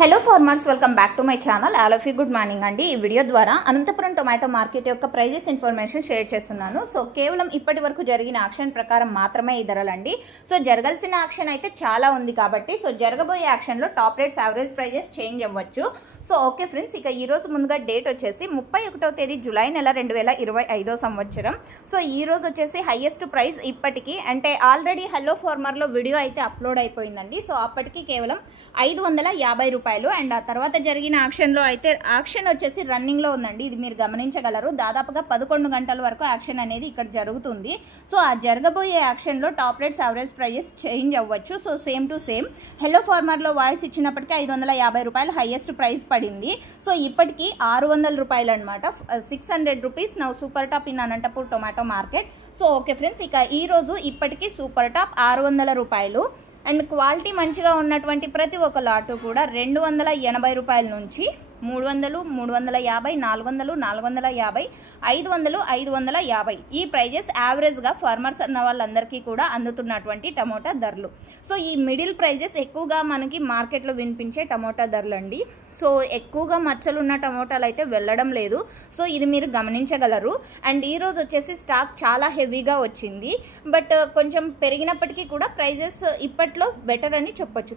Hello farmers, welcome back to my channel. All of you good morning అండి. ఈ video ద్వారా Anantapuram tomato market యొక్క prices information share చేస్తున్నాను. So కేవలం ఇప్పటి వరకు జరిగిన యాక్షన్ ప్రకారం మాత్రమే ఈ ధరలండి. సో జరగాల్సిన యాక్షన్ అయితే చాలా ఉంది కాబట్టి సో జరగబోయే యాక్షన్లో top rates, average prices change అవ్వచ్చు. సో ఓకే ఫ్రెండ్స్, ఇక ఈ రోజు ముందుగా డేట్ వచ్చేసి 31వ తేదీ జూలై నెల 2025 సంవత్సరం. సో ఈ రోజు వచ్చేసి హైయెస్ట్ ప్రైస్ ఇప్పటికీ, అంటే ఆల్రెడీ హలో ఫార్మర్లో వీడియో అయితే అప్లోడ్ అయిపోయిందండి. సో అప్పటికి కేవలం 550 రూపాయలు. అండ్ ఆ తర్వాత జరిగిన యాక్షన్లో అయితే యాక్షన్ వచ్చేసి రన్నింగ్లో ఉందండి. ఇది మీరు గమనించగలరు. దాదాపుగా 11 గంటల వరకు యాక్షన్ అనేది ఇక్కడ జరుగుతుంది. సో ఆ జరగబోయే యాక్షన్లో top rates, average prices change అవ్వచ్చు. So same to same hello ఫార్మర్లో వాయిస్ ఇచ్చినప్పటికీ 550 రూపాయలు హైయెస్ట్ ప్రైస్ పడింది. సో ఇప్పటికీ 600 రూపాయలు అనమాట. 600 rupees now super top in Anantapur tomato market. So okay friends, ఇక ఈ రోజు ఇప్పటికీ సూపర్ టాప్ 600 రూపాయలు. అండ్ క్వాలిటీ మంచిగా ఉన్నటువంటి ప్రతి ఒక్క లాటు కూడా 280 రూపాయల నుంచి 300, 350, 400, 450, 500, 550 ఈ ప్రైజెస్ యావరేజ్గా ఫార్మర్స్ అన్న వాళ్ళందరికీ కూడా అందుతున్నటువంటి టమోటా ధరలు. సో ఈ మిడిల్ ప్రైజెస్ ఎక్కువగా మనకి మార్కెట్లో వినిపించే టమోటా ధరలు అండి. సో ఎక్కువగా మచ్చలు ఉన్న టమోటాలు అయితే వెళ్ళడం లేదు. సో ఇది మీరు గమనించగలరు. అండ్ ఈరోజు వచ్చేసి స్టాక్ చాలా హెవీగా వచ్చింది. బట్ కొంచెం పెరిగినప్పటికీ కూడా ప్రైజెస్ ఇప్పట్లో బెటర్ అని చెప్పొచ్చు.